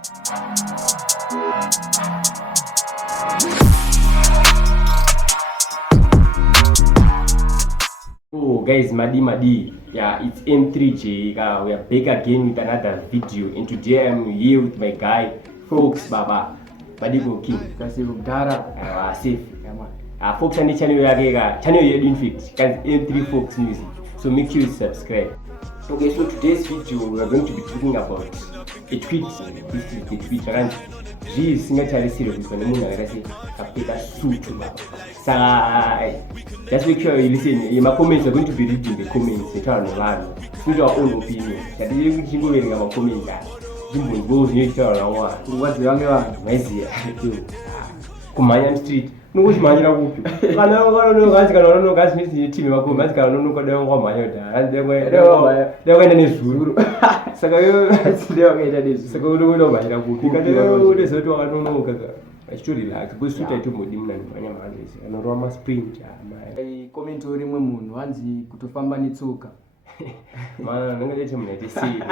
Oh guys, Madi, yeah, it's M3J. We are back again with another video, and today I'm here with my guy Fox Baba Madigo King. Kasi Gara Safe. Fox and the channel channel you in fix. M3 Fox Music. So make sure you subscribe. Okay, so today's video we are going to be talking about a tweet. This is the tweet around Zvisingatarisirwe when munhu akapfeka suit. So just make sure you listen. My comments are going to be reading the comments. They tell no with our own opinion. That you can go in our comments. Jimbo goes near Charawa. What's the young one? Messi. Kumayan Street. No, which man you know? I know guys can no guys miss the team. I go, guys can no go down one man. And they went in his room. So they are getting this. So go to no man. Because they said to I don't know. I should relax. Go to the Mudim and Roma Spring. I comment to him moon once he could famba nitsuka. Man, I'm going to let him see.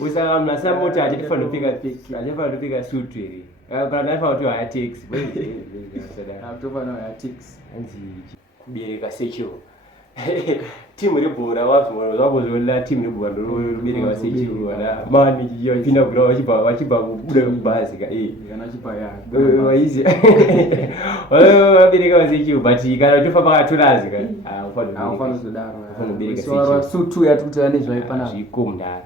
We say I'm not some more charge for the figure. I never do a suit really. But I never do a takes. I have to know a ticks. And the be a sexual. Team report, I was with team report, meeting a sexual. Man, you're in a grow, what you bicycle. Easy. Oh, I'm being a sexual, but you got to do for about 2 days ago. I'll follow the so suit to your 2 turns right now. She come down.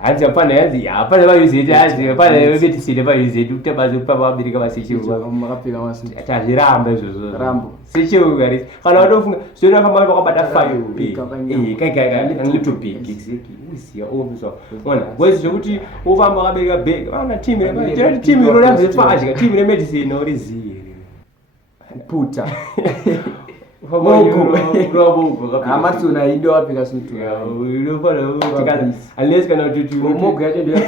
Hands upon it, upon the use it as the upon the see the use it, to Bazu Papa become a situation. Rambo. Situation where it's a lot of soon of my butterfly. And little pig, exactly. Your own so. Where's Judy over my big on a team? Team, you don't have the fast, a team medicine or is he? Puta. Amatuna indo apika sutu ya unless kana tutu mogo yaje ndio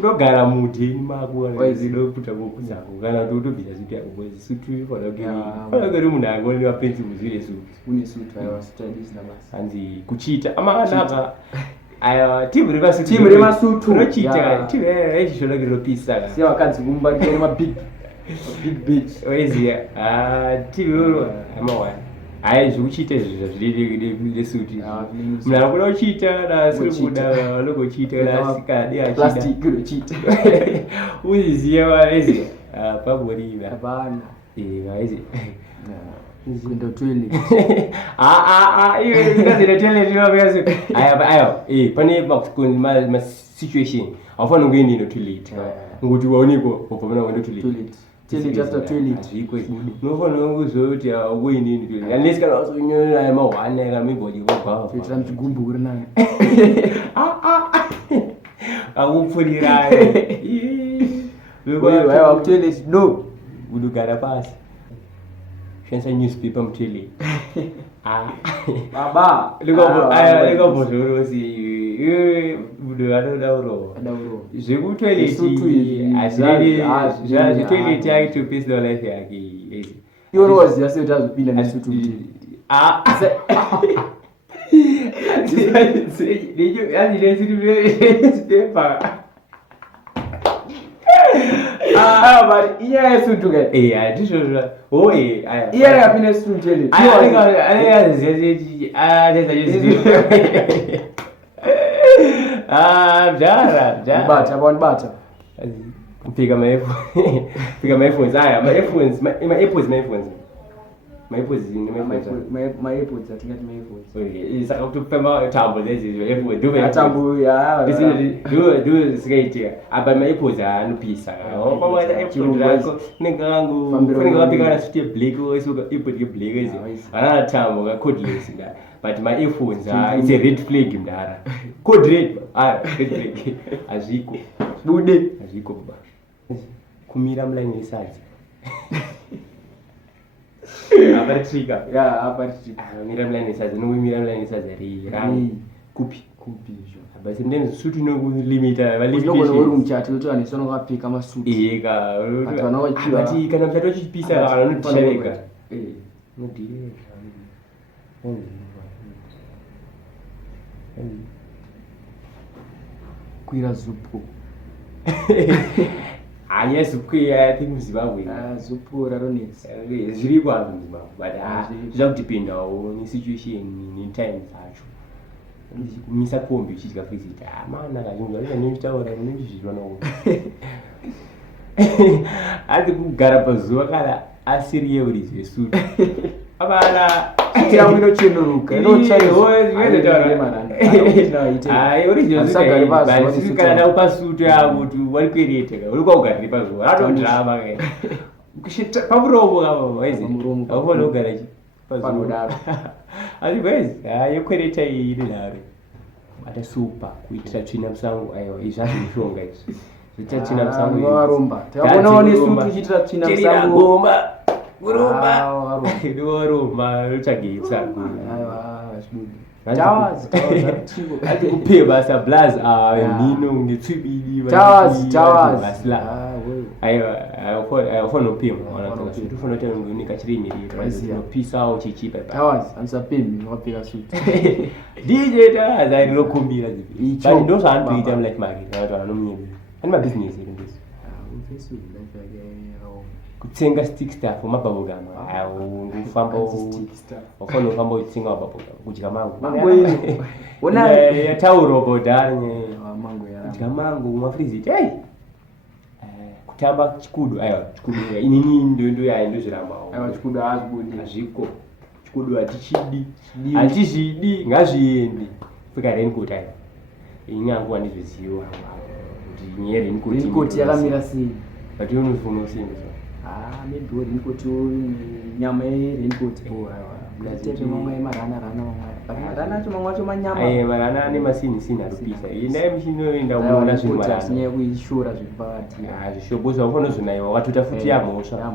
kugara muti ni makuwa wazido kuta kuzangu kana tutu bila zitu ya kubwezi sutu ipo ndio munhu angoni wapenzi muzire sutu une sutu ayo studies na basi anzi kuchita ama naka ayo timu rema sutu nochita timu yeshola kiropisa si wakanzi kumba ni mabig big bitch. Where is here? TV. I'm aware. I cheated. The suit. Mna cheater. Na sikuda. Logo cheater. Na sikadi. Plastic good cheat. Who is here? Where is it? Probably. Abana. Where is it? In the toilet. You guys in the toilet. Ayo. Pani box kun my situation. Often going in the toilet. Nguti waoniko. Opomena wendo toilet. Just a toilet. No one knows what you are winning. Unless can also know I'm a one and I'm able to go. It's time to go. I won't put it right. Well, tell us no. We look at a pass. Since I newspaper toilet. Baba, look up for see. Adoro. Je vous toilette. Je toilette avec tout pièce dans la vie. You know what? Just just pile na sutu. But yeah, sutu get. Yeah, this is oh yeah. Yeah, happiness to tell you. Jara. Bata. Piga my phones. My phones. My AirPods in my AirPods. I think my AirPods. It's like to pema tablet. This is your AirPods. Do my tablet. Yeah. This is do skate here. But my AirPods are no piece. Oh, mama, the AirPods. Nengangu. Funny what piga na suti black. So AirPods you black is. Another time we cordless in that. But my earphones it's a red flag in there. Code red. Red flag. Aziko. Bude. Aziko ba. Kumira mlani size. Abarchika. Yeah, abarchika. Mira mlani size. No mira mlani size. Rani. Kupi. Basi ndeni sutu no limita valimitation. Uko uri mchati uto anisono kapi kama sutu. Ega. Ati kana mchato chipisa anonitisheka. No dire. kwira zupu. Anyazikuya I think Zimbabwe. Zupu raronesa. Zviri kwazvo Zimbabwe, but zvakudependa on situation in time dzacho. Kumisa kombi uchidya fizita. Mana kazhinji ari nechitaura nechizvirwa nawo. Ati kugara pazuva kana asiri yeurize suti. Abana Kira wino chenuruka. No chayo weze taura maranda. Ai original zika basi kana upa suti yabo tu wari kwerete. Uri kwa ugara pazuva. Rato drama ke. Kushita pamuromo kama weze. Awufona ugara chi. Panodaro. Asi weze. Yekwereta iyi ndaro. Ata super kuitira tsvina musango aiwa izvazvo mishonga izvi. Zvitatsvina musango waromba. Takabona wani sutu kuchitira tsvina musango. Bomba. Urumba. Urumba rutsvage musango. Aiwa zvibudi. Tawazi ati kuphe basa blaze nino ngetswibili tawazi basla aiwa ufona upima wanataka suti ufona kuti unika chirimirira unopisa au chichipa tawazi ansapemi wapika suti DJ tawazi arirokumbira zipi but ndo zvaanoita mu life market vantu vanomunyemera ani mabusiness ere ndisi ufesu life yake kutsenga stick stuff mababogama ufamba ufona ufamba utsenga mababogama kudya mango ona yatauro bodari mango ya kudya mango mafrizi hey kutamba chikudu aiwa chikudu inini ndo yaendo zviramba aiwa chikudu azibudi azviko chikudu atizvidi ngazviende fika raincoat aiwa inyangu andizviziva kuti nyere raincoat yakamira sei but unofuna usimba maybe raincoat nyama raincoat mlatete mamwe marana marana acho mamwe acho manyama marana ane masini sina rupisa ina mishino enda unoona zvinhu marana sinye kuishora zvipati zvishoboza ufona zvinayo wakatuta futi yamosha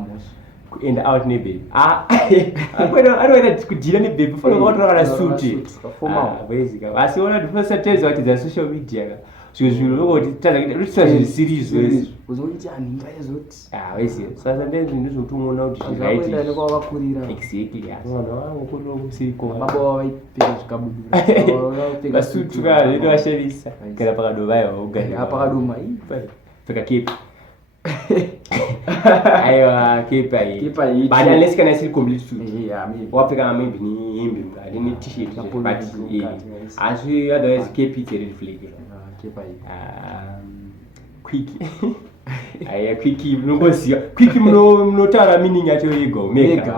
kuenda out nebaby anoenda kudhila nebaby ufana kutora kana suti basic asi ona ndifasa teza kuti za social media zviro lokoti tazakita zvisirizo uzokuti aninga ezoti wese sasa ndenzi ndizvotumona kuti zvaita nekwavakurira exactly mwana wangu kuno kusiko baba waipika zvikabudura basutu kana ndo asherisa kana pakadova ugari pakaduma peka keep aiwa kepa hii baada unless kana siri complete suit wapeka maybe ni hembe mkali ni t-shirt but asi otherwise keep it reflect kepa hii quick aya quick mnogoziya quick mnotara meaning yacho ego mega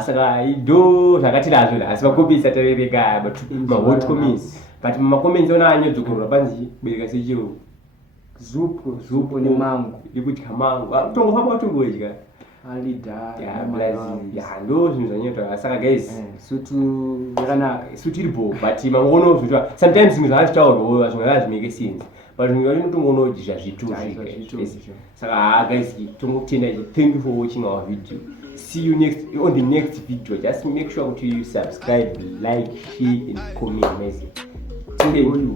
saka ido zvakatirazvo asi vakopisa tavereka but ma hot comments but ma comments ona anyodzokora panzi bereka sechiwo zupu ni mango ikuti kamango tongofamba utongodya alida ndo zvinhu zvanyota saka guys sutu yakana sutu iripo but mangono zvitwa sometimes zvinhu zvachitaurwa zvingazvimeke sense but unotongoona kuti zvazvitu saka guys tongokutenda thank you for watching our video see you on the next video just make sure that you subscribe like share and comment amazing thank you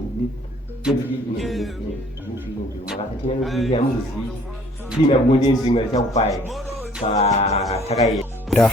makatatina nokuya muzivi ndina kunde nzinga richakupai patakaenda